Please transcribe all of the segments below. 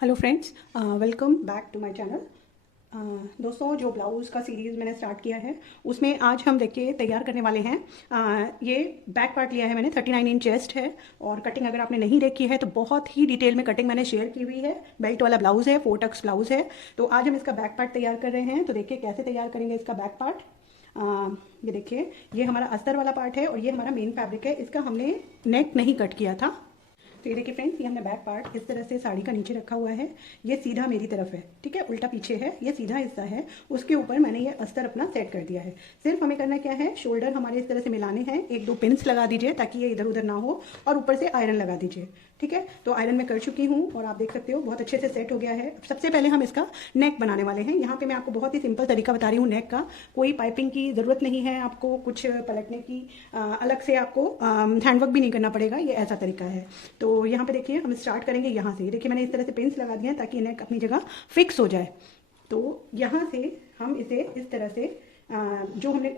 Hello friends, welcome back to my channel. दोस्तों, जो blouse का सीरीज़ मैंने स्टार्ट किया है उसमें आज हम देखिए तैयार करने वाले हैं। ये बैक पार्ट लिया है मैंने, 39 इंच चेस्ट है और कटिंग अगर आपने नहीं देखी है तो बहुत ही डिटेल में कटिंग मैंने शेयर की हुई है। बेल्ट वाला ब्लाउज़ है, 4 टक्स ब्लाउज़ है। तो आज हम इसका बैक पार्ट तैयार कर रहे हैं। तो देखिए कैसे तैयार करेंगे इसका बैक पार्ट। ये देखिए, ये हमारा अस्तर वाला पार्ट है और ये हमारा मेन फैब्रिक है। इसका हमने नेक नहीं कट किया था। तो ये देखिए फ्रेंड्स, ये हमने बैक पार्ट इस तरह से साड़ी का नीचे रखा हुआ है। ये सीधा मेरी तरफ है, ठीक है, उल्टा पीछे है। ये सीधा हिस्सा है, उसके ऊपर मैंने ये अस्तर अपना सेट कर दिया है। सिर्फ हमें करना क्या है, शोल्डर हमारे इस तरह से मिलाने हैं। 1-2 पिन्स लगा दीजिए ताकि ये इधर उधर ना हो और ऊपर से आयरन लगा दीजिए, ठीक है। तो आयरन मैं कर चुकी हूँ और आप देख सकते हो बहुत अच्छे से सेट हो गया है। सबसे पहले हम इसका नेक बनाने वाले हैं। यहाँ पे मैं आपको बहुत ही सिंपल तरीका बता रही हूँ नेक का। कोई पाइपिंग की ज़रूरत नहीं है आपको, कुछ पलटने की अलग से आपको हैंडवर्क भी नहीं करना पड़ेगा। ये ऐसा तरीका है। तो यहाँ पे देखिए हम स्टार्ट करेंगे यहाँ से। देखिए मैंने इस तरह से पिन्स लगा दिए हैं ताकि नेक अपनी जगह फिक्स हो जाए। तो यहाँ से हम इसे इस तरह से जो हमने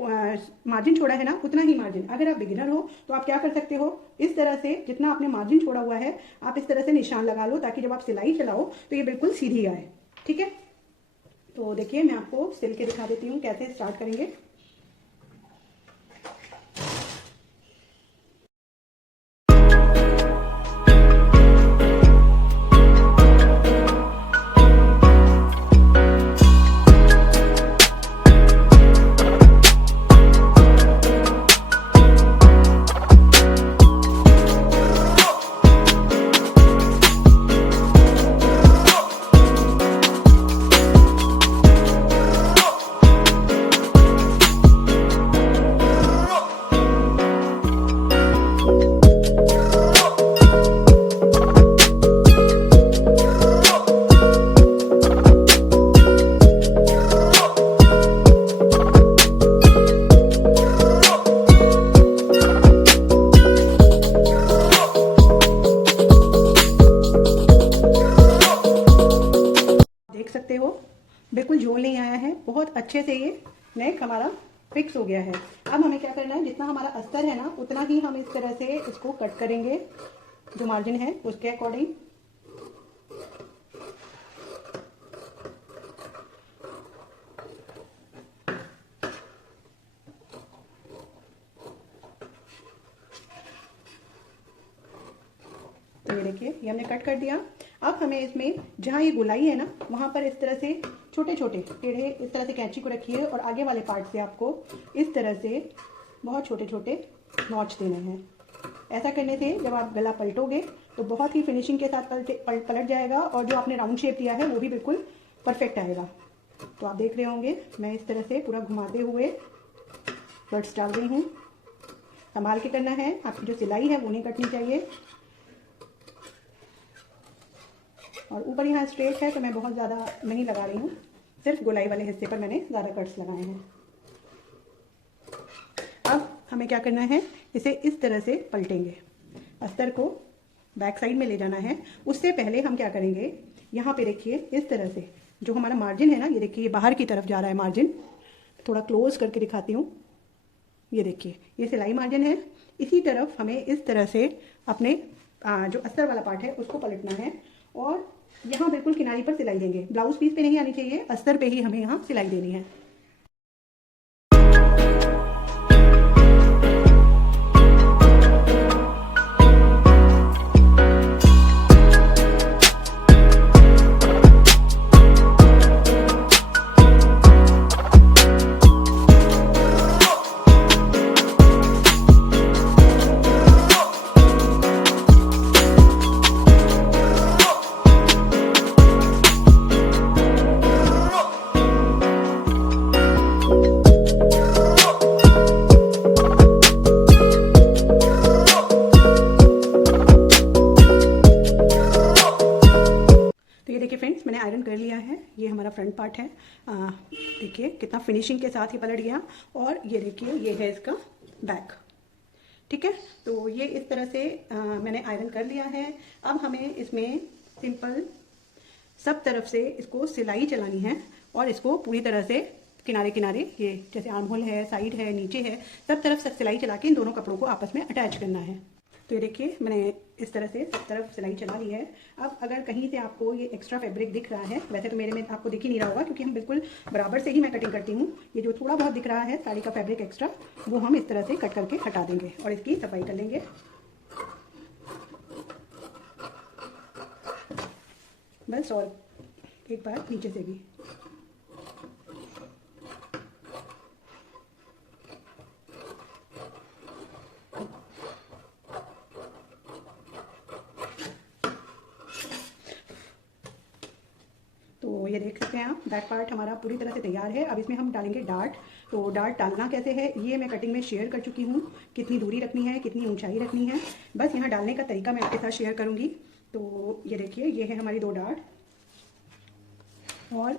मार्जिन छोड़ा है ना, उतना ही मार्जिन। अगर आप बिगिनर हो तो आप क्या कर सकते हो, इस तरह से जितना आपने मार्जिन छोड़ा हुआ है आप इस तरह से निशान लगा लो ताकि जब आप सिलाई चलाओ तो ये बिल्कुल सीधी आए, ठीक है। तो देखिए मैं आपको सिल के दिखा देती हूँ कैसे स्टार्ट करेंगे। देख सकते हो बिल्कुल झोल नहीं आया है, बहुत अच्छे से ये नेक हमारा फिक्स हो गया है। अब हमें क्या करना है, जितना हमारा अस्तर है ना उतना ही हम इस तरह से इसको कट करेंगे, जो मार्जिन है उसके अकॉर्डिंग। तो ये देखिए ये हमने कट कर दिया। अब हमें इसमें जहाँ ये गोलाई है ना वहाँ पर इस तरह से छोटे छोटे टेढ़े इस तरह से कैंची को रखिए और आगे वाले पार्ट से आपको इस तरह से बहुत छोटे छोटे नॉच देने हैं। ऐसा करने से जब आप गला पलटोगे तो बहुत ही फिनिशिंग के साथ पलट जाएगा और जो आपने राउंड शेप दिया है वो भी बिल्कुल परफेक्ट आएगा। तो आप देख रहे होंगे मैं इस तरह से पूरा घुमाते हुए बर्ड्स डाल रही हूँ। संभाल के करना है, आपकी जो सिलाई है वो नहीं कटनी चाहिए। और ऊपर यहाँ स्ट्रेट है तो मैं बहुत ज़्यादा नहीं लगा रही हूँ, सिर्फ गोलाई वाले हिस्से पर मैंने ज़्यादा कट्स लगाए हैं। अब हमें क्या करना है, इसे इस तरह से पलटेंगे, अस्तर को बैक साइड में ले जाना है। उससे पहले हम क्या करेंगे, यहाँ पे देखिए इस तरह से जो हमारा मार्जिन है ना, ये देखिए बाहर की तरफ जा रहा है मार्जिन। थोड़ा क्लोज करके दिखाती हूँ। ये देखिए ये सिलाई मार्जिन है। इसी तरफ हमें इस तरह से अपने जो अस्तर वाला पार्ट है उसको पलटना है और यहाँ बिल्कुल किनारी पर सिलाई देंगे। ब्लाउज पीस पे नहीं आनी चाहिए, अस्तर पे ही हमें यहाँ सिलाई देनी है। देखिए फ्रेंड्स, मैंने आयरन कर लिया है। ये हमारा फ्रंट पार्ट है। देखिए कितना फिनिशिंग के साथ ही पलट गया। और ये देखिए ये है इसका बैक, ठीक है। तो ये इस तरह से मैंने आयरन कर लिया है। अब हमें इसमें सिंपल सब तरफ से इसको सिलाई चलानी है और इसको पूरी तरह से किनारे किनारे, ये जैसे आर्म होल है, साइड है, नीचे है, सब तरफ से सिलाई चला के इन दोनों कपड़ों को आपस में अटैच करना है। तो ये देखिए मैंने इस तरह से सब तरफ सिलाई चला ली है। अब अगर कहीं से आपको ये एक्स्ट्रा फैब्रिक दिख रहा है, वैसे तो मेरे में आपको दिख ही नहीं रहा होगा क्योंकि हम बिल्कुल बराबर से ही मैं कटिंग करती हूँ। ये जो थोड़ा बहुत दिख रहा है साड़ी का फैब्रिक एक्स्ट्रा, वो हम इस तरह से कट करके हटा देंगे और इसकी सफाई कर लेंगे। बस, और एक बार नीचे से भी। तो ये देख सकते हैं आप, बैक पार्ट हमारा पूरी तरह से तैयार है। अब इसमें हम डालेंगे डार्ट। तो डार्ट डालना कैसे है ये मैं कटिंग में शेयर कर चुकी हूँ, कितनी दूरी रखनी है, कितनी ऊंचाई रखनी है, बस यहाँ डालने का तरीका मैं आपके साथ शेयर करूँगी। तो ये देखिए, ये है हमारी 2 डार्ट, और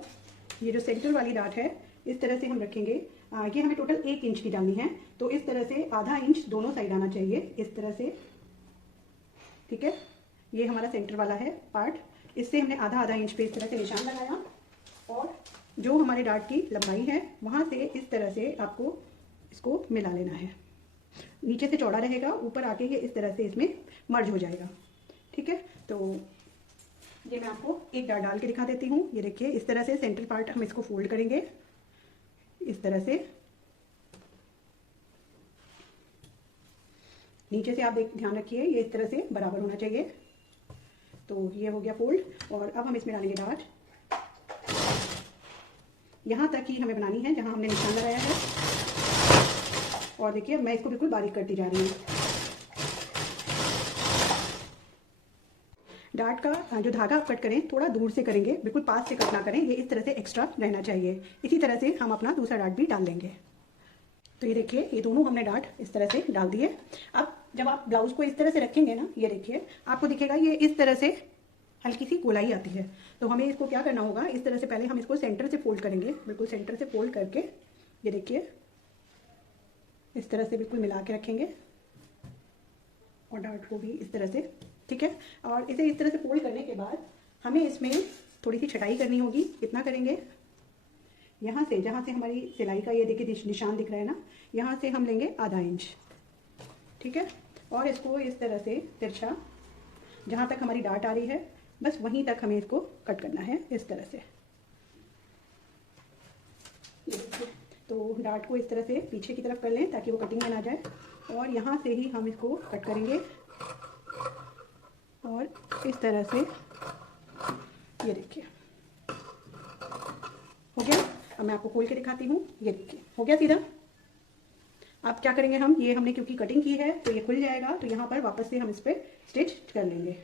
ये जो सेंटर वाली डार्ट है इस तरह से हम रखेंगे। ये हमें टोटल 1 इंच की डालनी है, तो इस तरह से आधा इंच दोनों साइड आना चाहिए, इस तरह से, ठीक है। ये हमारा सेंटर वाला है पार्ट, इससे हमने आधा इंच पे इस तरह से निशान लगाया, और जो हमारे डार्ट की लंबाई है वहाँ से इस तरह से आपको इसको मिला लेना है। नीचे से चौड़ा रहेगा, ऊपर आके ये इस तरह से इसमें मर्ज हो जाएगा, ठीक है। तो ये मैं आपको एक डार्ट डाल के दिखा देती हूँ। ये देखिए, इस तरह से सेंटर पार्ट हम इसको फोल्ड करेंगे इस तरह से। नीचे से आप ध्यान रखिए, ये इस तरह से बराबर होना चाहिए। तो ये हो गया फोल्ड, और अब हम इसमें डालेंगे डार्ट। यहाँ तक ही हमें बनानी है जहाँ हमने निशान लगाया है, और देखिए मैं इसको बिल्कुल बारीक करती जा रही हूँ। डार्ट का जो धागा आप कट करें थोड़ा दूर से करेंगे, बिल्कुल पास से कट ना करें, ये इस तरह से एक्स्ट्रा रहना चाहिए। इसी तरह से हम अपना दूसरा डार्ट भी डाल लेंगे। तो ये देखिए, ये दोनों हमने डार्ट इस तरह से डाल दिए। अब जब आप ब्लाउज को इस तरह से रखेंगे ना, ये देखिए आपको दिखेगा ये इस तरह से हल्की सी गोलाई आती है। तो हमें इसको क्या करना होगा, इस तरह से पहले हम इसको सेंटर से फोल्ड करेंगे, बिल्कुल सेंटर से फोल्ड करके ये देखिए इस तरह से बिल्कुल मिला के रखेंगे, और डार्ट को भी इस तरह से, ठीक है। और इसे इस तरह से फोल्ड करने के बाद हमें इसमें थोड़ी सी छटाई करनी होगी। कितना करेंगे, यहाँ से जहाँ से हमारी सिलाई का ये देखिए निशान दिख रहा है ना, यहाँ से हम लेंगे आधा इंच, ठीक है। और इसको इस तरह से तिरछा जहाँ तक हमारी डार्ट आ रही है बस वहीं तक हमें इसको कट करना है इस तरह से। तो डार्ट को इस तरह से पीछे की तरफ कर लें ताकि वो कटिंग में ना जाए, और यहाँ से ही हम इसको कट करेंगे, और इस तरह से ये देखिए हो गया। अब मैं आपको खोल के दिखाती हूँ, ये देखिए हो गया सीधा। अब क्या करेंगे हम, ये हमने क्योंकि कटिंग की है तो ये खुल जाएगा, तो यहाँ पर वापस से हम इस पर स्टिच कर लेंगे।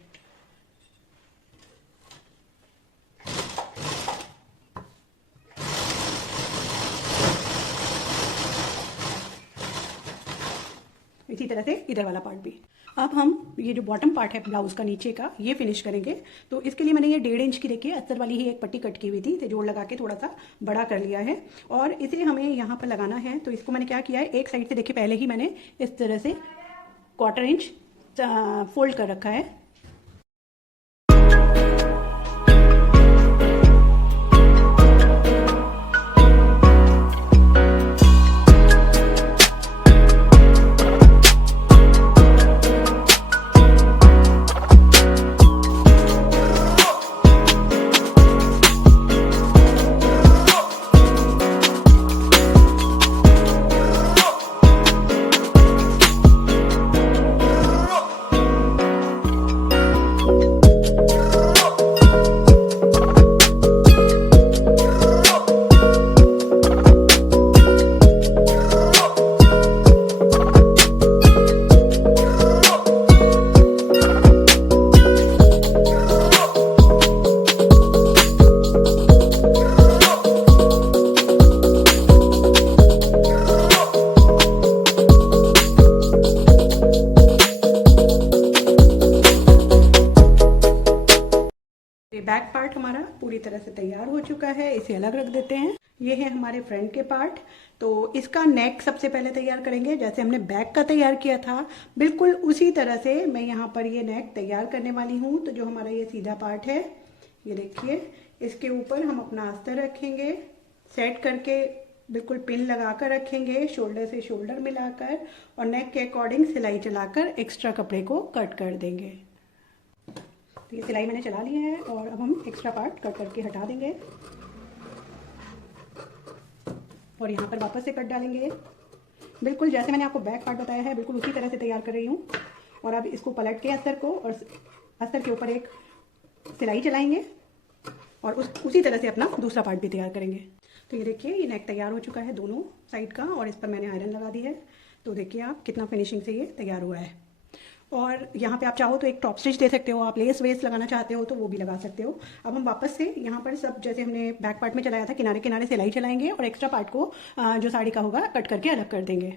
इसी तरह से इधर वाला पार्ट भी। अब हम ये जो बॉटम पार्ट है ब्लाउज का नीचे का, ये फिनिश करेंगे। तो इसके लिए मैंने ये 1.5 इंच की देखिए अस्तर वाली ही एक पट्टी कट की हुई थी, तो जोड़ लगा के थोड़ा सा बड़ा कर लिया है, और इसे हमें यहाँ पर लगाना है। तो इसको मैंने क्या किया है, एक साइड से देखिए पहले ही मैंने इस तरह से 1/4 इंच फोल्ड कर रखा है। बैक पार्ट हमारा पूरी तरह से तैयार हो चुका है, इसे अलग रख देते हैं। ये है हमारे फ्रंट के पार्ट। तो इसका नेक सबसे पहले तैयार करेंगे, जैसे हमने बैक का तैयार किया था बिल्कुल उसी तरह से मैं यहाँ पर ये नेक तैयार करने वाली हूँ। तो जो हमारा ये सीधा पार्ट है, ये देखिए, इसके ऊपर हम अपना अस्तर रखेंगे, सेट करके बिल्कुल पिन लगा कर रखेंगे, शोल्डर से शोल्डर मिलाकर, और नेक के अकॉर्डिंग सिलाई चलाकर एक्स्ट्रा कपड़े को कट कर देंगे। तो ये सिलाई मैंने चला ली है और अब हम एक्स्ट्रा पार्ट कट करके हटा देंगे और यहाँ पर वापस से कट डालेंगे। बिल्कुल जैसे मैंने आपको बैक पार्ट बताया है बिल्कुल उसी तरह से तैयार कर रही हूँ। और अब इसको पलट के अस्तर को, और अस्तर के ऊपर एक सिलाई चलाएंगे और उसी तरह से अपना दूसरा पार्ट भी तैयार करेंगे। तो ये देखिए ये नेक तैयार हो चुका है दोनों साइड का, और इस पर मैंने आयरन लगा दी है। तो देखिए आप कितना फिनिशिंग से ये तैयार हुआ है। और यहाँ पे आप चाहो तो एक टॉप स्टिच दे सकते हो, आप लेस वेस लगाना चाहते हो तो वो भी लगा सकते हो। अब हम वापस से यहाँ पर सब जैसे हमने बैक पार्ट में चलाया था, किनारे किनारे सिलाई चलाएंगे और एक्स्ट्रा पार्ट को जो साड़ी का होगा कट करके अलग कर देंगे।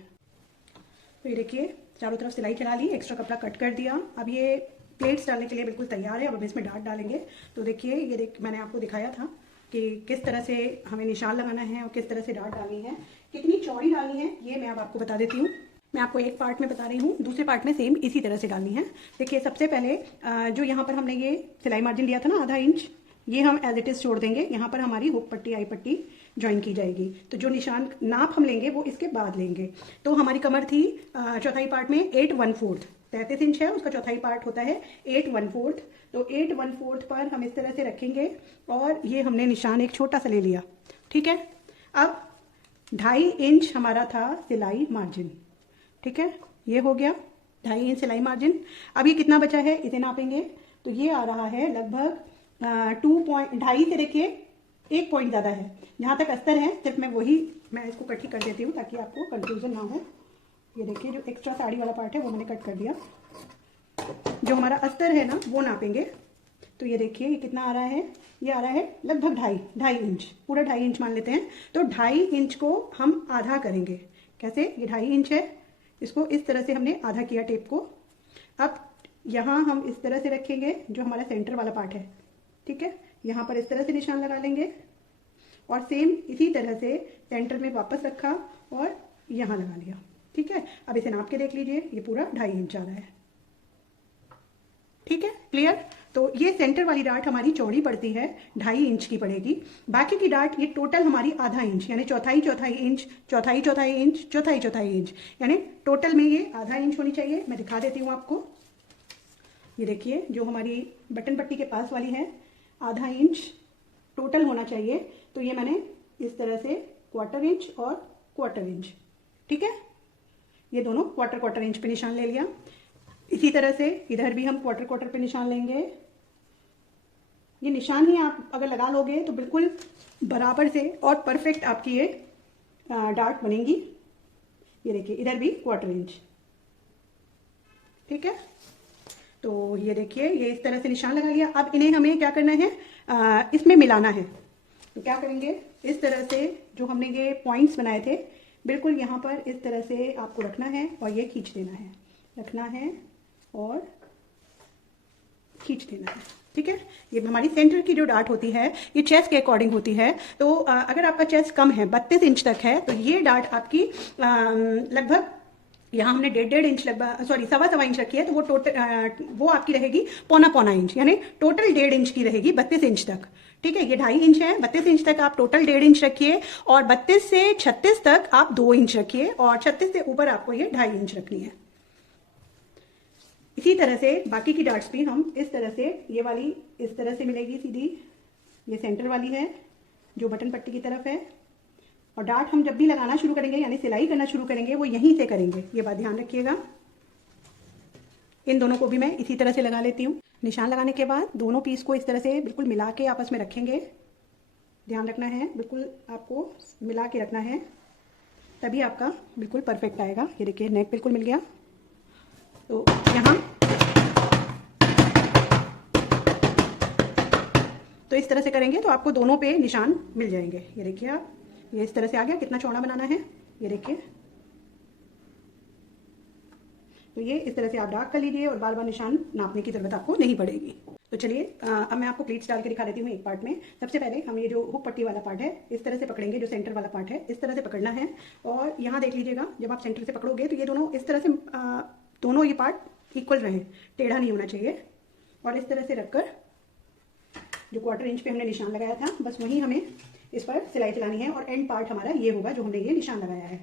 तो ये देखिए चारों तरफ सिलाई चला ली, एक्स्ट्रा कपड़ा कट कर दिया। अब ये प्लेट्स डालने के लिए बिल्कुल तैयार है। अब हम इसमें डाट डालेंगे। तो देखिए ये मैंने आपको दिखाया था कि किस तरह से हमें निशान लगाना है और किस तरह से डाट डालनी है, कितनी चौड़ी डालनी है, ये मैं अब आपको बता देती हूँ। मैं आपको एक पार्ट में बता रही हूँ, दूसरे पार्ट में सेम इसी तरह से डालनी है। देखिए सबसे पहले जो यहाँ पर हमने ये सिलाई मार्जिन लिया था ना आधा इंच, ये हम एज इट इज छोड़ देंगे। यहाँ पर हमारी हुक पट्टी आई पट्टी ज्वाइन की जाएगी। तो जो निशान नाप हम लेंगे वो इसके बाद लेंगे। तो हमारी कमर थी चौथाई पार्ट में 8/1/4, 33 इंच है, उसका चौथाई पार्ट होता है 8/1/4। तो 8/1/4 पर हम इस तरह से रखेंगे और ये हमने निशान एक छोटा सा ले लिया। ठीक है, अब 2.5 इंच हमारा था सिलाई मार्जिन। ठीक है, ये हो गया 2.5 इंच सिलाई मार्जिन। अब ये कितना बचा है इसे नापेंगे। तो ये आ रहा है लगभग 2.5 से देखिए 1 पॉइंट ज़्यादा है। जहाँ तक अस्तर है सिर्फ मैं इसको कट ही कर देती हूँ ताकि आपको कंफ्यूजन ना हो। ये देखिए जो एक्स्ट्रा साड़ी वाला पार्ट है वो मैंने कट कर दिया। जो हमारा अस्तर है ना वो नापेंगे। तो ये देखिए ये कितना आ रहा है, ये आ रहा है लगभग 2.5 इंच, पूरा 2.5 इंच मान लेते हैं। तो 2.5 इंच को हम आधा करेंगे। कैसे, ये 2.5 इंच है, इसको इस तरह से हमने आधा किया टेप को। अब यहाँ हम इस तरह से रखेंगे जो हमारा सेंटर वाला पार्ट है। ठीक है, यहाँ पर इस तरह से निशान लगा लेंगे और सेम इसी तरह से सेंटर में वापस रखा और यहाँ लगा लिया। ठीक है, अब इसे नाप के देख लीजिए, ये पूरा 2.5 इंच आ रहा है। ठीक है, क्लियर। तो ये सेंटर वाली डाट हमारी चौड़ी पड़ती है, 2.5 इंच की पड़ेगी। बाकी की डाट ये टोटल हमारी आधा इंच, यानी चौथाई इंच, चौथाई इंच, चौथाई इंच, यानी टोटल में ये आधा इंच होनी चाहिए। मैं दिखा देती हूँ आपको। ये देखिए जो हमारी बटन पट्टी के पास वाली है, आधा इंच टोटल होना चाहिए। तो ये मैंने इस तरह से 1/4 इंच और 1/4 इंच, ठीक है, ये दोनों 1/4 इंच पे निशान ले लिया। इसी तरह से इधर भी हम 1/4 पे निशान लेंगे। ये निशान ही आप अगर लगा लोगे तो बिल्कुल बराबर से और परफेक्ट आपकी ये डार्ट बनेगी। ये देखिए इधर भी 1/4 इंच। ठीक है, तो ये देखिए ये इस तरह से निशान लगा लिया। अब इन्हें हमें क्या करना है, इसमें मिलाना है। तो क्या करेंगे, इस तरह से जो हमने ये पॉइंट्स बनाए थे बिल्कुल यहाँ पर इस तरह से आपको रखना है और ये खींच देना है, रखना है और खींच देना है। ठीक है, ये हमारी सेंटर की जो डार्ट होती है ये चेस्ट के अकॉर्डिंग होती है। तो अगर आपका चेस्ट कम है, 32 इंच तक है, तो ये डार्ट आपकी लगभग यहाँ हमने 1.5 इंच लगभग, सॉरी 1.25 इंच रखी है, तो वो टोटल वो आपकी रहेगी 1.25 इंच, यानी टोटल 1.5 इंच की रहेगी 32 इंच तक। ठीक है, ये 2.5 इंच है, 32 इंच तक आप टोटल 1.5 इंच रखिए और 32 से 36 तक आप 2 इंच रखिए और 36 से ऊपर आपको ये 2.5 इंच रखनी है। इसी तरह से बाकी की डार्ट्स भी हम इस तरह से, ये वाली इस तरह से मिलेगी सीधी, ये सेंटर वाली है जो बटन पट्टी की तरफ है। और डार्ट हम जब भी लगाना शुरू करेंगे यानी सिलाई करना शुरू करेंगे वो यहीं से करेंगे, ये बात ध्यान रखिएगा। इन दोनों को भी मैं इसी तरह से लगा लेती हूँ। निशान लगाने के बाद दोनों पीस को इस तरह से बिल्कुल मिला के आपस में रखेंगे। ध्यान रखना है, बिल्कुल आपको मिला के रखना है, तभी आपका बिल्कुल परफेक्ट आएगा। ये देखिए नेक बिल्कुल मिल गया। तो यहाँ तो इस तरह से करेंगे तो आपको दोनों पे निशान मिल जाएंगे। ये देखिए आप, ये इस तरह से आ गया। कितना चौड़ा बनाना है ये देखिए, तो ये इस तरह से आप डार्क कर लीजिए और बार बार निशान नापने की जरूरत आपको नहीं पड़ेगी। तो चलिए अब मैं आपको प्लीट्स डाल के दिखा देती हूँ एक पार्ट में। सबसे पहले हम ये जो हुक पट्टी वाला पार्ट है इस तरह से पकड़ेंगे, जो सेंटर वाला पार्ट है इस तरह से पकड़ना है। और यहाँ देख लीजिएगा, जब आप सेंटर से पकड़ोगे तो ये दोनों इस तरह से दोनों ये पार्ट इक्वल रहे, टेढ़ा नहीं होना चाहिए। और इस तरह से रखकर जो 1/4 इंच पे हमने निशान लगाया था बस वहीं हमें इस पर सिलाई चलानी है और एंड पार्ट हमारा ये होगा जो हमने ये निशान लगाया है।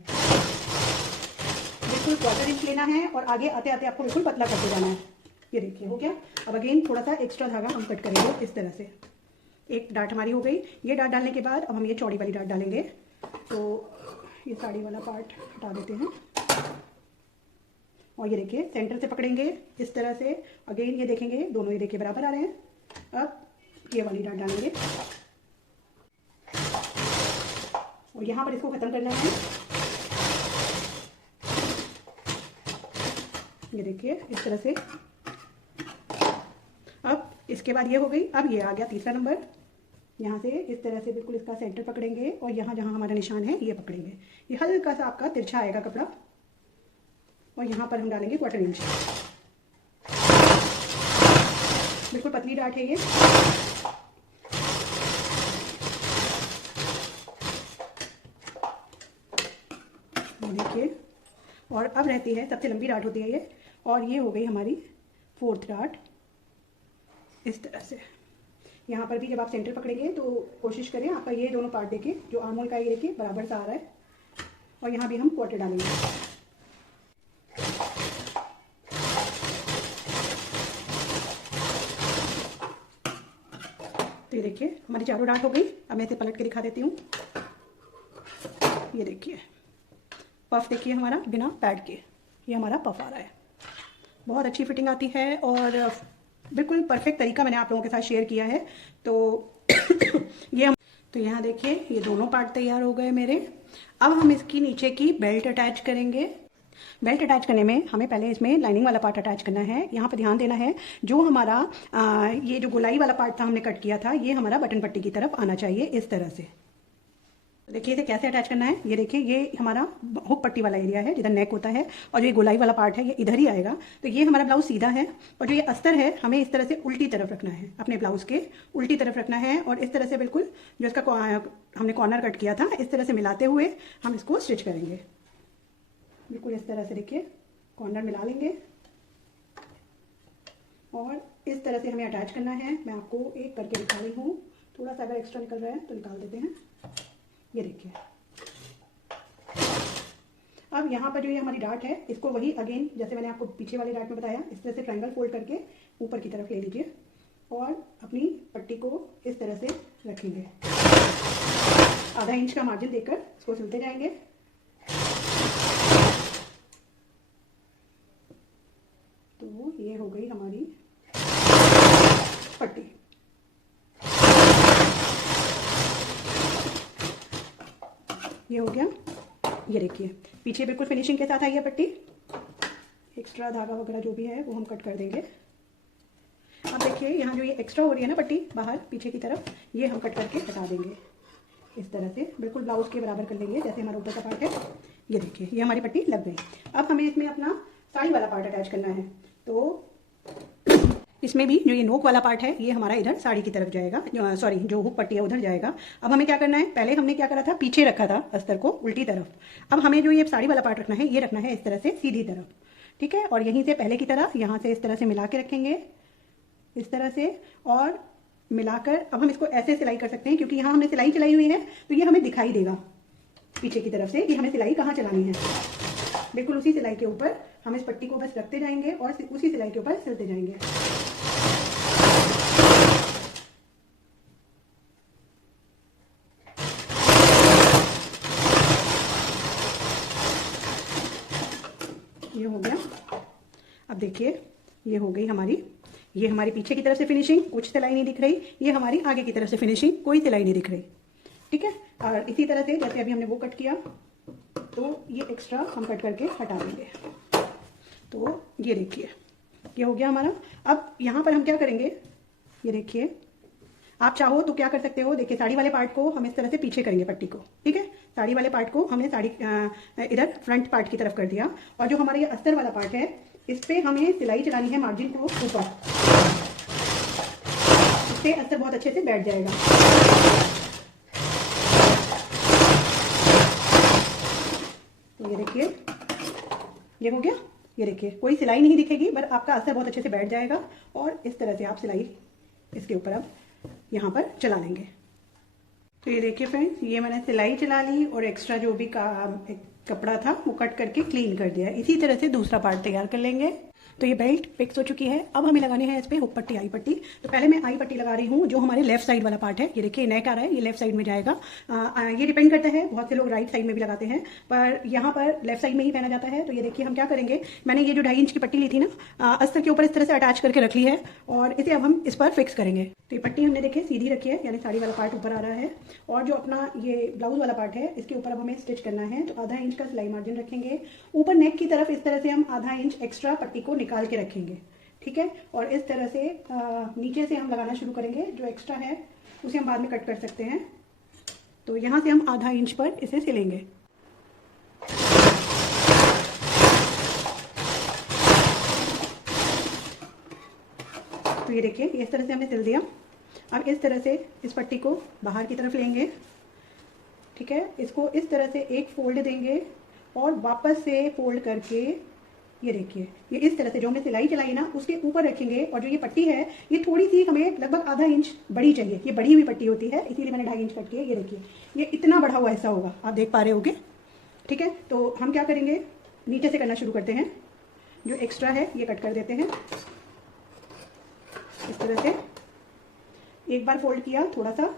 बिल्कुल 1/4 इंच लेना है और आगे आते आते आपको बिल्कुल पतला करते जाना है। ये देखिए हो गया। अब अगेन थोड़ा सा एक्स्ट्रा धागा हम कट करेंगे इस तरह से। एक डाट हमारी हो गई। ये डाट डालने के बाद अब हम ये चौड़ी वाली डाट डालेंगे। तो ये साड़ी वाला पार्ट हटा देते हैं और ये देखिए सेंटर से पकड़ेंगे इस तरह से। अगेन ये देखेंगे दोनों ये देखिए बराबर आ रहे हैं। अब ये वाली डाट डालेंगे और यहाँ पर इसको खत्म करना है। ये देखिए इस तरह से। अब इसके बाद ये हो गई। अब ये आ गया तीसरा नंबर। यहाँ से इस तरह से बिल्कुल इसका सेंटर पकड़ेंगे और यहाँ जहाँ हमारा निशान है ये पकड़ेंगे। ये हल्का सा आपका तिरछा आएगा कपड़ा और यहाँ पर हम डालेंगे 1/4 इंच। बिल्कुल पतली डाट है ये। देखिए और अब रहती है सबसे लंबी डाट होती है ये, और ये हो गई हमारी 4th डाट इस तरह से। यहाँ पर भी जब आप सेंटर पकड़ेंगे तो कोशिश करें आपका ये दोनों पार्ट देखें, जो आर्मोल का ये देखिए बराबर सा आ रहा है। और यहाँ भी हम 1/4 डालेंगे। तो ये देखिए हमारी चारों डाट हो गई। अब मैं इसे पलट के दिखा देती हूँ। ये देखिए पफ देखिए हमारा बिना पैड के ये हमारा पफ आ रहा है। बहुत अच्छी फिटिंग आती है और बिल्कुल परफेक्ट तरीका मैंने आप लोगों के साथ शेयर किया है। तो तो यहाँ देखिए ये दोनों पार्ट तैयार हो गए मेरे। अब हम इसकी नीचे की बेल्ट अटैच करेंगे। बेल्ट अटैच करने में हमें पहले इसमें लाइनिंग वाला पार्ट अटैच करना है। यहाँ पर ध्यान देना है जो हमारा ये जो गोलाई वाला पार्ट था हमने कट किया था, ये हमारा बटन पट्टी की तरफ आना चाहिए इस तरह से। देखिए इसे कैसे अटैच करना है। ये देखिए ये हमारा हुक पट्टी वाला एरिया है जिधर नेक होता है, और जो ये गोलाई वाला पार्ट है ये इधर ही आएगा। तो ये हमारा ब्लाउज सीधा है और जो ये अस्तर है हमें इस तरह से उल्टी तरफ रखना है, अपने ब्लाउज के उल्टी तरफ रखना है। और इस तरह से बिल्कुल जो इसका हमने कॉर्नर कट किया था इस तरह से मिलाते हुए हम इसको स्टिच करेंगे। बिल्कुल इस तरह से देखिए कॉर्नर मिला लेंगे और इस तरह से हमें अटैच करना है। मैं आपको एक करके दिखा रही हूँ। थोड़ा सा अगर एक्स्ट्रा निकल रहा है तो निकाल देते हैं। ये देखिए अब यहाँ पर जो ये हमारी डाट है इसको वही अगेन जैसे मैंने आपको पीछे वाली डाट में बताया, इस तरह से ट्रायंगल फोल्ड करके ऊपर की तरफ ले लीजिए और अपनी पट्टी को इस तरह से रखेंगे। आधा इंच का मार्जिन देकर इसको सिलते जाएंगे। तो ये हो गई हमारी पट्टी। ये हो गया। ये देखिए पीछे बिल्कुल फिनिशिंग के साथ आई है पट्टी। एक्स्ट्रा धागा वगैरह जो भी है वो हम कट कर देंगे। अब देखिए यहाँ जो ये एक्स्ट्रा हो रही है ना पट्टी बाहर पीछे की तरफ, ये हम कट करके हटा देंगे इस तरह से। बिल्कुल ब्लाउज के बराबर कर लेंगे जैसे हमारा ऊपर का पार्ट है। ये देखिए ये हमारी पट्टी लग गई। अब हमें इसमें अपना साड़ी वाला पार्ट अटैच करना है। तो इसमें भी जो ये नोक वाला पार्ट है ये हमारा इधर साड़ी की तरफ जाएगा, सॉरी जो हुक पट्टी है उधर जाएगा। अब हमें क्या करना है, पहले हमने क्या करा था पीछे रखा था अस्तर को उल्टी तरफ। अब हमें जो ये साड़ी वाला पार्ट रखना है ये रखना है इस तरह से सीधी तरफ, ठीक है। और यहीं से पहले की तरह यहाँ से इस तरह से मिला के रखेंगे इस तरह से और मिलाकर। अब हम इसको ऐसे सिलाई कर सकते हैं क्योंकि यहाँ हमने सिलाई चलाई हुई है तो ये हमें दिखाई देगा पीछे की तरफ से कि हमें सिलाई कहाँ चलानी है। बिल्कुल उसी सिलाई के ऊपर हम इस पट्टी को बस रखते जाएंगे और उसी सिलाई के ऊपर सिलते जाएंगे। ये हो गया। अब देखिए ये हो गई हमारी, ये हमारी पीछे की तरफ से फिनिशिंग, कुछ सिलाई नहीं दिख रही। ये हमारी आगे की तरफ से फिनिशिंग, कोई सिलाई नहीं दिख रही, ठीक है। और इसी तरह से जैसे अभी हमने वो कट किया तो ये एक्स्ट्रा हम कट करके हटा देंगे। तो ये देखिए ये हो गया हमारा। अब यहाँ पर हम क्या करेंगे, ये देखिए आप चाहो तो क्या कर सकते हो, देखिए साड़ी वाले पार्ट को हम इस तरह से पीछे करेंगे पट्टी को, ठीक है। साड़ी वाले पार्ट को हमने साड़ी इधर फ्रंट पार्ट की तरफ कर दिया और जो हमारा ये अस्तर वाला पार्ट है इस पे हमें सिलाई चलानी है मार्जिन को ऊपर, इससे अस्तर बहुत अच्छे से बैठ जाएगा। तो ये देखिए ये हो गया। ये देखिए कोई सिलाई नहीं दिखेगी पर आपका अस्तर बहुत अच्छे से बैठ जाएगा और इस तरह से आप सिलाई इसके ऊपर अब यहाँ पर चला लेंगे। तो ये देखिए फ्रेंड्स, ये मैंने सिलाई चला ली और एक्स्ट्रा जो भी कपड़ा था वो कट करके क्लीन कर दिया। इसी तरह से दूसरा पार्ट तैयार कर लेंगे। तो ये बेल्ट फिक्स हो चुकी है। अब हमें लगानी है इस पे हुक पट्टी, आई पट्टी। तो पहले मैं आई पट्टी लगा रही हूँ, जो हमारे लेफ्ट साइड वाला पार्ट है। ये देखिए नेक आ रहा है, ये लेफ्ट साइड में जाएगा। ये डिपेंड करता है, बहुत से लोग राइट साइड में भी लगाते हैं, पर यहाँ पर लेफ्ट साइड में ही पहना जाता है। तो ये देखिए हम क्या करेंगे, मैंने ये जो 2.5 इंच की पट्टी ली थी ना, अस्तर के ऊपर इस तरह से अटैच करके रख ली है और इसे अब हम इस पर फिक्स करेंगे। तो ये पट्टी हमने देखिए सीधी रखी है, यानी साड़ी वाला पार्ट ऊपर आ रहा है और जो अपना ये ब्लाउज वाला पार्ट है इसके ऊपर अब हमें स्टिच करना है। तो आधा इंच का सिलाई मार्जिन रखेंगे। ऊपर नेक की तरफ इस तरह से हम आधा इंच एक्स्ट्रा पट्टी को निकाल के रखेंगे, ठीक है। और इस तरह से नीचे से हम लगाना शुरू करेंगे। जो एक्स्ट्रा है उसे हम बाद में कट कर सकते हैं। तो यहाँ से हम आधा इंच पर इसे सिलेंगे। तो ये देखिए इस तरह से हमने सिल दिया। अब इस तरह से इस पट्टी को बाहर की तरफ लेंगे, ठीक है। इसको इस तरह से एक फोल्ड देंगे और वापस से फोल्ड करके ये देखिए ये इस तरह से जो हमने सिलाई चलाई ना उसके ऊपर रखेंगे। और जो ये पट्टी है ये थोड़ी सी हमें लगभग आधा इंच बड़ी चाहिए। ये बड़ी हुई पट्टी होती है, इसीलिए मैंने 2.5 इंच कट किया। ये देखिए ये इतना बढ़ा हुआ हिस्सा होगा, आप देख पा रहे होगे, ठीक है। तो हम क्या करेंगे, नीचे से करना शुरू करते हैं। जो एक्स्ट्रा है ये कट कर देते हैं इस तरह से। एक बार फोल्ड किया थोड़ा सा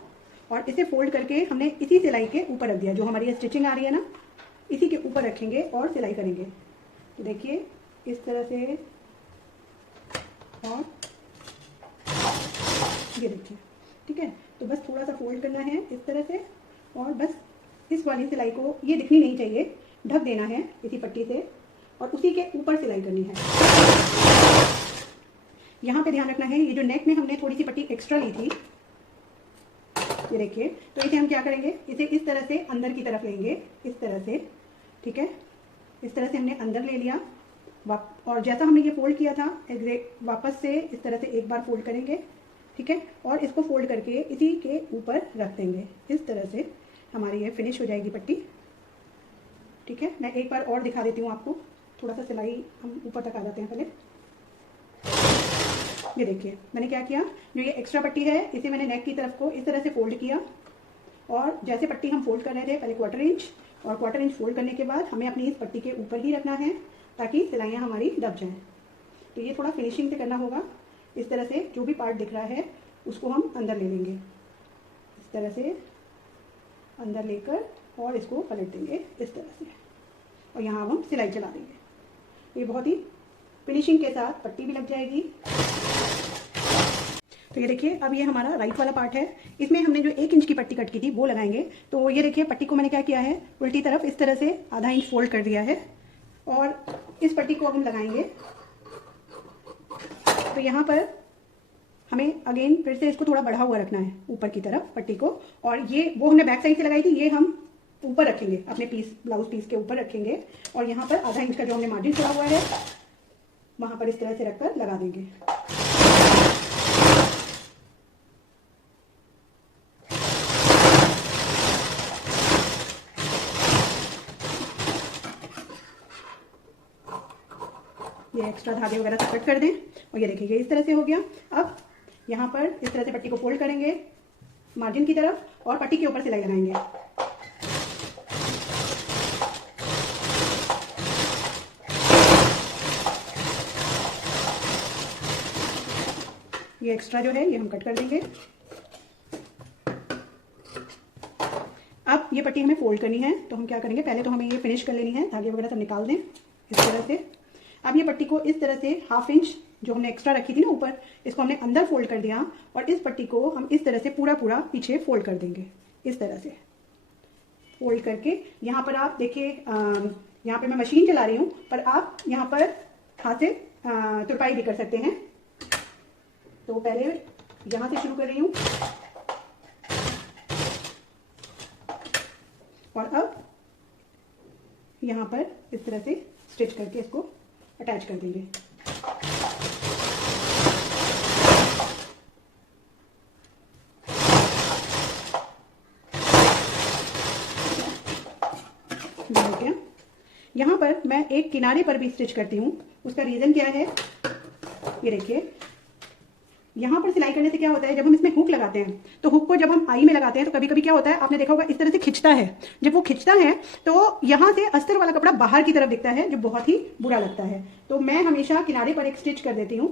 और इसे फोल्ड करके हमने इसी सिलाई के ऊपर रख दिया। जो हमारी स्टिचिंग आ रही है ना, इसी के ऊपर रखेंगे और सिलाई करेंगे। तो देखिए इस तरह से, और ये देखिए, ठीक है। तो बस थोड़ा सा फोल्ड करना है इस तरह से और बस इस वाली सिलाई को, ये दिखनी नहीं चाहिए, ढक देना है इसी पट्टी से और उसी के ऊपर सिलाई करनी है। यहाँ पे ध्यान रखना है, ये जो नेक में हमने थोड़ी सी पट्टी एक्स्ट्रा ली थी, ये देखिए। तो इसे हम क्या करेंगे, इसे इस तरह से अंदर की तरफ लेंगे, इस तरह से, ठीक है। इस तरह से हमने अंदर ले लिया और जैसा हमने ये फोल्ड किया था वापस से इस तरह से एक बार फोल्ड करेंगे, ठीक है। और इसको फोल्ड करके इसी के ऊपर रख देंगे। इस तरह से हमारी ये फिनिश हो जाएगी पट्टी, ठीक है। मैं एक बार और दिखा देती हूँ आपको। थोड़ा सा सिलाई हम ऊपर तक आ जाते हैं पहले। ये देखिए मैंने क्या किया, जो ये एक्स्ट्रा पट्टी है इसे मैंने नेक की तरफ को इस तरह से फोल्ड किया और जैसे पट्टी हम फोल्ड कर रहे थे पहले 1/4 इंच और 1/4 इंच फोल्ड करने के बाद हमें अपनी इस पट्टी के ऊपर ही रखना है ताकि सिलाइयाँ हमारी दब जाएं। तो ये थोड़ा फिनिशिंग से करना होगा। इस तरह से जो भी पार्ट दिख रहा है उसको हम अंदर ले लेंगे, इस तरह से अंदर लेकर और इसको पलट देंगे इस तरह से और यहाँ हम सिलाई चला देंगे। ये बहुत ही फिनिशिंग के साथ पट्टी भी लग जाएगी। तो ये देखिए अब ये हमारा राइट वाला पार्ट है, इसमें हमने जो 1 इंच की पट्टी कट की थी वो लगाएंगे। तो ये देखिए पट्टी को मैंने क्या किया है, उल्टी तरफ इस तरह से आधा इंच फोल्ड कर दिया है और इस पट्टी को अब हम लगाएंगे। तो यहाँ पर हमें अगेन फिर से इसको थोड़ा बढ़ा हुआ रखना है ऊपर की तरफ पट्टी को। और ये वो हमने बैक साइड से लगाई थी, ये हम ऊपर रखेंगे अपने पीस, ब्लाउज पीस के ऊपर रखेंगे और यहाँ पर आधा इंच का जो हमने मार्जिन छोड़ा हुआ है वहां पर इस तरह से रखकर लगा देंगे। ये एक्स्ट्रा धागे वगैरह सब कट कर दें और ये देखिए ये इस तरह से हो गया। अब यहाँ पर इस तरह से पट्टी को फोल्ड करेंगे मार्जिन की तरफ और पट्टी के ऊपर सिलाई लगाएंगे। ये एक्स्ट्रा जो है ये हम कट कर देंगे। अब ये पट्टी हमें फोल्ड करनी है तो हम क्या करेंगे, पहले तो हमें ये फिनिश कर लेनी है, धागे वगैरह सब निकाल दें इस तरह से। अब ये पट्टी को इस तरह से 1/2 इंच जो हमने एक्स्ट्रा रखी थी ना ऊपर, इसको हमने अंदर फोल्ड कर दिया और इस पट्टी को हम इस तरह से पूरा पीछे फोल्ड कर देंगे। इस तरह से फोल्ड करके यहाँ पर आप देखिए, यहाँ पे मैं मशीन चला रही हूँ पर आप यहाँ पर हाथ से तुरपाई भी कर सकते हैं। तो पहले यहाँ से शुरू कर रही हूँ और अब यहाँ पर इस तरह से स्टिच करके इसको अटैच कर देंगे। हो गया। यहाँ पर मैं एक किनारे पर भी स्टिच करती हूँ, उसका रीजन क्या है, ये देखिए यहाँ पर सिलाई करने से क्या होता है, जब हम इसमें हुक लगाते हैं तो हुक को जब हम आई में लगाते हैं तो कभी कभी क्या होता है, आपने देखा होगा इस तरह से खिंचता है। जब वो खिंचता है तो यहाँ से अस्तर वाला कपड़ा बाहर की तरफ दिखता है, जो बहुत ही बुरा लगता है। तो मैं हमेशा किनारे पर एक स्टिच कर देती हूँ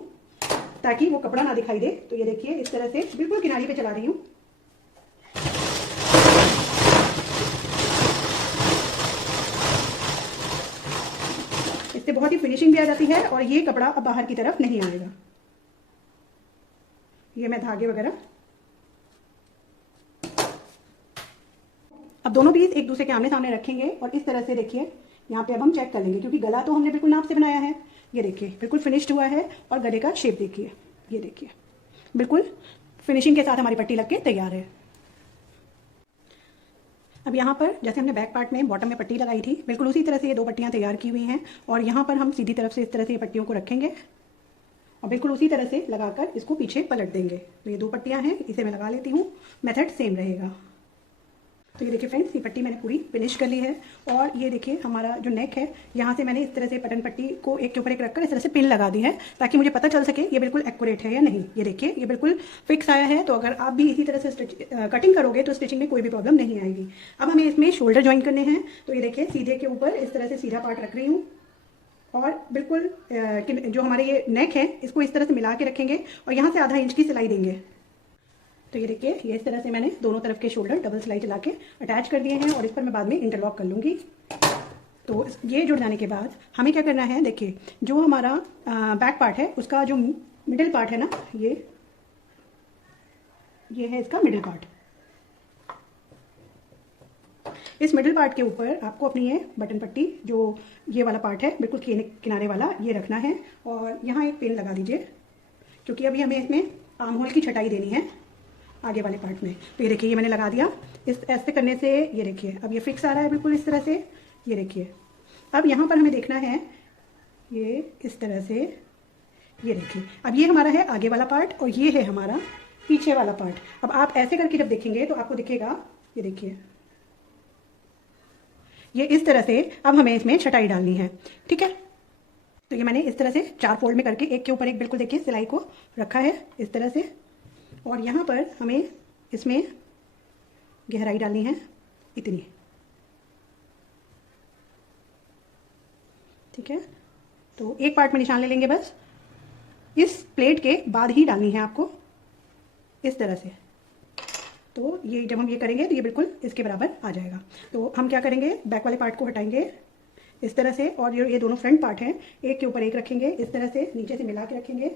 ताकि वो कपड़ा ना दिखाई दे। तो ये देखिए इस तरह से बिल्कुल किनारे पे चला रही हूँ। इससे बहुत ही फिनिशिंग भी आ जाती है और ये कपड़ा अब बाहर की तरफ नहीं आएगा। ये मैं धागे वगैरह, अब दोनों पीस एक दूसरे के आमने सामने रखेंगे और इस तरह से देखिए यहाँ पे अब हम चेक कर लेंगे, क्योंकि गला तो हमने बिल्कुल नाप से बनाया है। ये देखिए बिल्कुल फिनिश्ड हुआ है और गले का शेप देखिए, ये देखिए बिल्कुल फिनिशिंग के साथ हमारी पट्टी लग के तैयार है। अब यहाँ पर जैसे हमने बैक पार्ट में बॉटम में पट्टी लगाई थी, बिल्कुल उसी तरह से ये दो पट्टियाँ तैयार की हुई हैं और यहाँ पर हम सीधी तरफ से इस तरह से ये पट्टियों को रखेंगे और बिल्कुल उसी तरह से लगाकर इसको पीछे पलट देंगे। तो ये दो पट्टियाँ हैं, इसे मैं लगा लेती हूँ, मेथड सेम रहेगा। तो ये देखिए फ्रेंड्स, ये पट्टी मैंने पूरी फिनिश कर ली है और ये देखिए हमारा जो नेक है, यहाँ से मैंने इस तरह से बटन पट्टी को एक के ऊपर एक रखकर इस तरह से पिन लगा दी है ताकि मुझे पता चल सके ये बिल्कुल एक्यूरेट है या नहीं। ये देखिए ये बिल्कुल फिक्स आया है। तो अगर आप भी इसी तरह से कटिंग करोगे तो स्टिचिंग में कोई भी प्रॉब्लम नहीं आएगी। अब हमें इसमें शोल्डर ज्वाइन करने हैं। तो ये देखिए सीधे के ऊपर इस तरह से सीधा पार्ट रख रही हूँ और बिल्कुल जो हमारे ये नेक है इसको इस तरह से मिला के रखेंगे और यहाँ से आधा इंच की सिलाई देंगे। तो ये देखिए ये इस तरह से मैंने दोनों तरफ के शोल्डर डबल सिलाई चला के अटैच कर दिए हैं और इस पर मैं बाद में इंटरलॉक कर लूँगी। तो ये जुड़ जाने के बाद हमें क्या करना है, देखिए जो हमारा बैक पार्ट है उसका जो मिडिल पार्ट है ना, ये है इसका मिडिल पार्ट। इस मिडिल पार्ट के ऊपर आपको अपनी ये बटन पट्टी, जो ये वाला पार्ट है बिल्कुल किनारे वाला, ये रखना है और यहाँ एक पिन लगा दीजिए, क्योंकि अभी हमें इसमें आर्म होल की छटाई देनी है आगे वाले पार्ट में। तो ये देखिए ये मैंने लगा दिया। इस ऐसे करने से ये देखिए अब ये फिक्स आ रहा है बिल्कुल इस तरह से। ये देखिए अब यहाँ पर हमें देखना है ये इस तरह से। ये देखिए अब ये हमारा है आगे वाला पार्ट और ये है हमारा पीछे वाला पार्ट। अब आप ऐसे करके जब देखेंगे तो आपको दिखेगा, ये देखिए ये इस तरह से। अब हमें इसमें छटाई डालनी है, ठीक है। तो ये मैंने इस तरह से 4 फोल्ड में करके एक के ऊपर एक बिल्कुल देखिए सिलाई को रखा है इस तरह से और यहाँ पर हमें इसमें गहराई डालनी है इतनी, ठीक है। तो एक पार्ट में निशान ले लेंगे बस, इस प्लेट के बाद ही डालनी है आपको इस तरह से। तो ये जब हम ये करेंगे तो ये बिल्कुल इसके बराबर आ जाएगा। तो हम क्या करेंगे, बैक वाले पार्ट को हटाएंगे इस तरह से और ये दोनों फ्रंट पार्ट हैं एक के ऊपर एक रखेंगे इस तरह से, नीचे से मिला के रखेंगे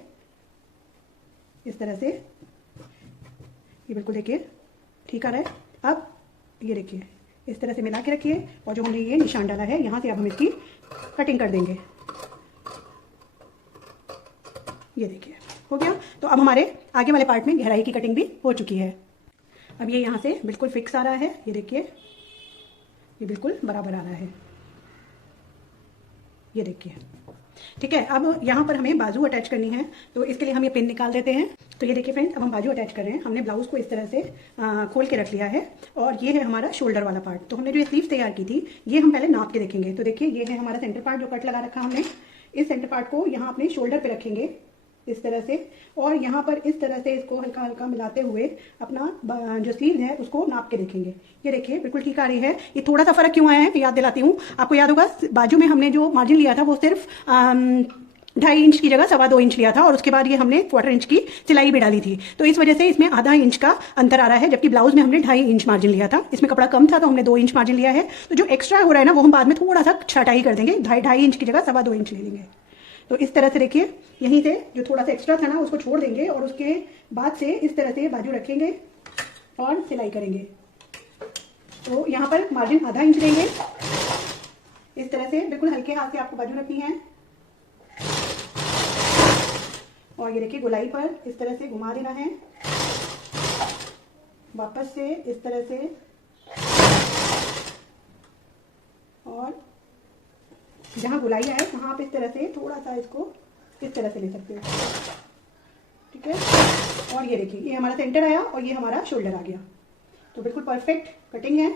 इस तरह से। ये बिल्कुल देखिए ठीक आ रहा है। अब ये देखिए इस तरह से मिला के रखिए और जो हमने ये निशान डाला है यहाँ से अब हम इसकी कटिंग कर देंगे। ये देखिए हो गया। तो अब हमारे आगे वाले पार्ट में गहराई की कटिंग भी हो चुकी है। अब ये यहाँ से बिल्कुल फिक्स आ रहा है, ये देखिए ये बिल्कुल बराबर आ रहा है, ये देखिए ठीक है। अब यहाँ पर हमें बाजू अटैच करनी है, तो इसके लिए हम ये पिन निकाल देते हैं। तो ये देखिए फ्रेंड्स, अब हम बाजू अटैच कर रहे हैं। हमने ब्लाउज को इस तरह से खोल के रख लिया है और ये है हमारा शोल्डर वाला पार्ट। तो हमने जो ये स्लीव्स तैयार की थी ये हम पहले नाप के देखेंगे। तो देखिए ये है हमारा सेंटर पार्ट जो कट लगा रखा हमने। इस सेंटर पार्ट को यहाँ अपने शोल्डर पे रखेंगे इस तरह से और यहाँ पर इस तरह से इसको हल्का हल्का मिलाते हुए अपना जो स्लीव है उसको नाप के देखेंगे। ये देखिए बिल्कुल ठीक आ रही है। ये थोड़ा सा फर्क क्यों आया है याद दिलाती हूँ आपको। याद होगा बाजू में हमने जो मार्जिन लिया था वो सिर्फ 2.5 इंच की जगह 2.25 इंच लिया था और उसके बाद ये हमने 1/4 इंच की सिलाई भी डाली थी। तो इस वजह से इसमें आधा इंच का अंतर आ रहा है, जबकि ब्लाउज में हमने 2.5 इंच मार्जिन लिया था। इसमें कपड़ा कम था तो हमने 2 इंच मार्जिन लिया है। तो जो एक्स्ट्रा हो रहा है ना वो हम बाद में थोड़ा सा छटाई कर देंगे, 2.5 इंच की जगह 2.25 इंच ले लेंगे। तो इस तरह से देखिए यहीं से जो थोड़ा सा एक्स्ट्रा था ना उसको छोड़ देंगे और उसके बाद से इस तरह से बाजू रखेंगे और सिलाई करेंगे। तो यहाँ पर मार्जिन आधा इंच देंगे इस तरह से, बिल्कुल हल्के हाथ से आपको बाजू रखनी है। और ये देखिए गोलाई पर इस तरह से घुमा देना है, वापस से इस तरह से और जहां गोलाई आए वहां आप इस तरह से थोड़ा सा इसको इस तरह से ले सकते हो, ठीक है। और ये देखिए ये हमारा सेंटर आया और ये हमारा शोल्डर आ गया। तो बिल्कुल परफेक्ट कटिंग है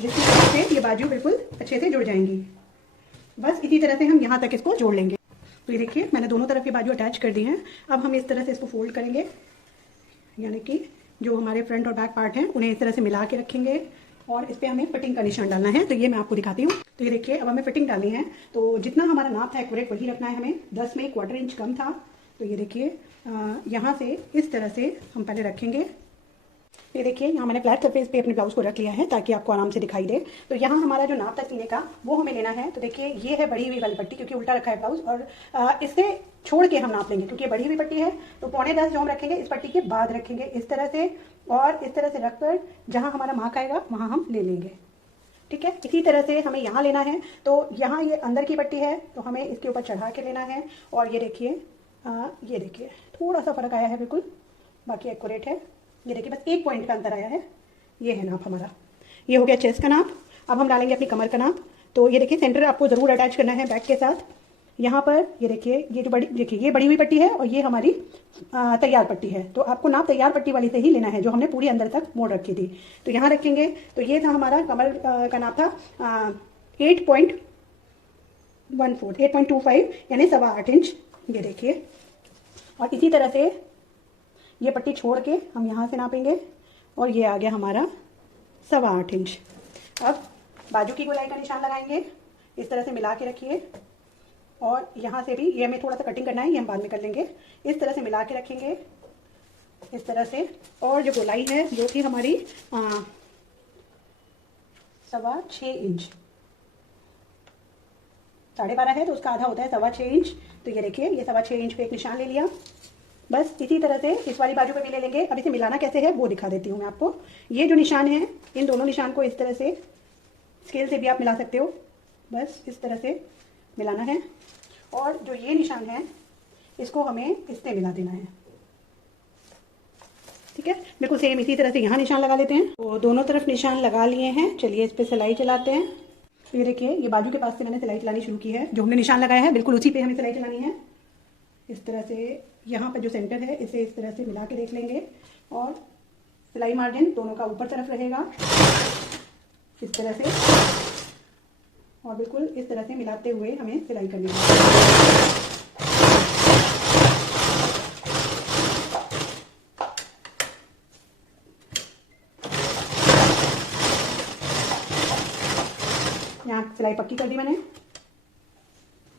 जिसकी वजह से ये बाजू बिल्कुल अच्छे से जुड़ जाएंगी। बस इसी तरह से हम यहाँ तक इसको जोड़ लेंगे। तो ये देखिए मैंने दोनों तरफ की बाजू अटैच कर दी हैं। अब हम इस तरह से इसको फोल्ड करेंगे, यानी कि जो हमारे फ्रंट और बैक पार्ट हैं उन्हें इस तरह से मिला के रखेंगे और इस पर हमें फिटिंग का निशान डालना है। तो ये मैं आपको दिखाती हूँ। तो ये देखिए अब हमें फिटिंग डालनी है। तो जितना हमारा नाप था एक्यूरेट वही रखना है हमें। 10 में 1/4 इंच कम था। तो ये देखिए यहाँ से इस तरह से हम पहले रखेंगे। ये देखिए यहाँ मैंने फ्लैट सरफेस पे अपने ब्लाउज को रख लिया है ताकि आपको आराम से दिखाई दे। तो यहाँ हमारा जो नाप था सीने का वो हमें लेना है। तो देखिए ये है बढ़ी हुई वाली पट्टी, क्योंकि उल्टा रखा है ब्लाउज, और इससे छोड़ के हम नाप लेंगे क्योंकि ये बढ़ी हुई पट्टी है। तो 9.25 जो हम रखेंगे इस पट्टी के बाद रखेंगे इस तरह से, और इस तरह से रखकर जहाँ हमारा मार्क आएगा वहाँ हम ले लेंगे। ठीक है, इसी तरह से हमें यहाँ लेना है। तो यहाँ ये अंदर की पट्टी है तो हमें इसके ऊपर चढ़ा के लेना है। और ये देखिए थोड़ा सा फर्क आया है, बिल्कुल बाकी एक्यूरेट है। ये देखिए बस 1 पॉइंट का अंतर आया है। ये है नाप हमारा। ये हो गया चेस्ट का नाप। अब हम डालेंगे अपनी कमर का नाप। तो ये देखिए सेंटर आपको ज़रूर अटैच करना है बैक के साथ। यहाँ पर ये देखिए ये जो ये बड़ी हुई पट्टी है और ये हमारी तैयार पट्टी है। तो आपको नाप तैयार पट्टी वाली से ही लेना है जो हमने पूरी अंदर तक मोड़ रखी थी। तो यहाँ रखेंगे। तो ये था हमारा कमर का नाप था 8.25 यानी 8.25 इंच। ये देखिए, और इसी तरह से ये पट्टी छोड़ के हम यहाँ से नापेंगे और ये आ गया हमारा 8.25 इंच। अब बाजू की गोलाई का निशान लगाएंगे, इस तरह से मिला के रखिए। और यहाँ से भी ये हमें थोड़ा सा कटिंग करना है, ये हम बाद में कर लेंगे। इस तरह से मिला के रखेंगे इस तरह से। और जो गोलाई है जो कि हमारी 6.25 इंच, 12.5 है तो उसका आधा होता है 6.25 इंच। तो ये देखिए ये 6.25 इंच पे एक निशान ले लिया। बस इसी तरह से इस वाली बाजू पे भी ले लेंगे। अब इसे मिलाना कैसे है वो दिखा देती हूँ मैं आपको। ये जो निशान है इन दोनों निशान को इस तरह से स्केल से भी आप मिला सकते हो। बस इस तरह से मिलाना है। और जो ये निशान है इसको हमें इससे मिला देना है। ठीक है, बिल्कुल सेम इसी तरह से यहाँ निशान लगा लेते हैं। तो दोनों तरफ निशान लगा लिए हैं। चलिए इस पर सिलाई चलाते हैं। तो ये देखिए ये बाजू के पास से मैंने सिलाई चलानी शुरू की है। जो हमने निशान लगाया है बिल्कुल उसी पे हमें सिलाई चलानी है। इस तरह से यहाँ पर जो सेंटर है इसे इस तरह से मिला के देख लेंगे। और सिलाई मार्जिन दोनों का ऊपर तरफ रहेगा इस तरह से, और बिल्कुल इस तरह से मिलाते हुए हमें सिलाई करनी है। यहाँ सिलाई पक्की कर दी मैंने।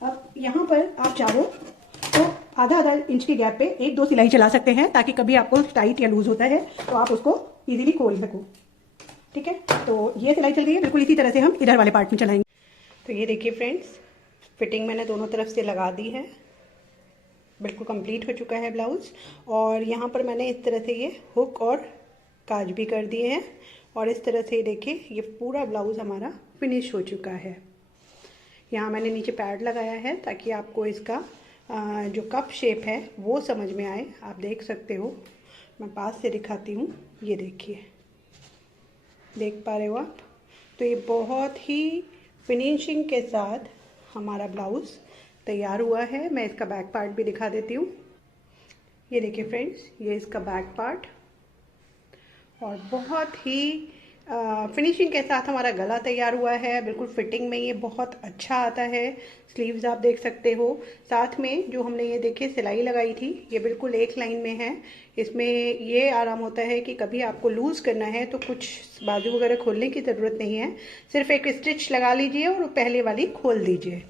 अब यहाँ पर आप चाहो तो आधा इंच की गैप पे 1-2 सिलाई चला सकते हैं ताकि कभी आपको टाइट या लूज होता है तो आप उसको इजीली खोल सको। ठीक है, तो ये सिलाई चल गई है। बिल्कुल इसी तरह से हम इधर वाले पार्ट में चलाएंगे। तो ये देखिए फ्रेंड्स, फिटिंग मैंने दोनों तरफ से लगा दी है। बिल्कुल कंप्लीट हो चुका है ब्लाउज़। और यहाँ पर मैंने इस तरह से ये हुक और काज भी कर दिए हैं। और इस तरह से देखिए ये पूरा ब्लाउज़ हमारा फिनिश हो चुका है। यहाँ मैंने नीचे पैड लगाया है ताकि आपको इसका जो कप शेप है वो समझ में आए। आप देख सकते हो, मैं पास से दिखाती हूँ। ये देखिए, देख पा रहे हो आप। तो ये बहुत ही फिनिशिंग के साथ हमारा ब्लाउज़ तैयार हुआ है। मैं इसका बैक पार्ट भी दिखा देती हूँ। ये देखिए फ्रेंड्स, ये इसका बैक पार्ट, और बहुत ही फिनिशिंग के साथ हमारा गला तैयार हुआ है। बिल्कुल फिटिंग में ये बहुत अच्छा आता है। स्लीव्स आप देख सकते हो। साथ में जो हमने ये देखिए सिलाई लगाई थी ये बिल्कुल एक लाइन में है। इसमें ये आराम होता है कि कभी आपको लूज़ करना है तो कुछ बाजू वगैरह खोलने की ज़रूरत नहीं है। सिर्फ एक स्टिच लगा लीजिए और पहले वाली खोल दीजिए।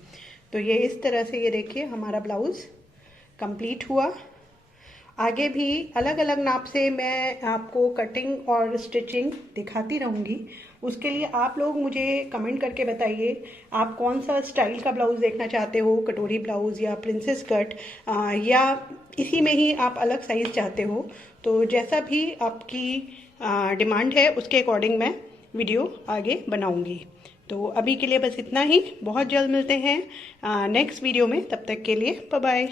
तो ये इस तरह से ये देखिए हमारा ब्लाउज़ कंप्लीट हुआ। आगे भी अलग अलग नाप से मैं आपको कटिंग और स्टिचिंग दिखाती रहूँगी। उसके लिए आप लोग मुझे कमेंट करके बताइए आप कौन सा स्टाइल का ब्लाउज़ देखना चाहते हो, कटोरी ब्लाउज़ या प्रिंसेस कट, या इसी में ही आप अलग साइज़ चाहते हो। तो जैसा भी आपकी डिमांड है उसके अकॉर्डिंग मैं वीडियो आगे बनाऊँगी। तो अभी के लिए बस इतना ही। बहुत जल्द मिलते हैं नेक्स्ट वीडियो में। तब तक के लिए बाय बाय।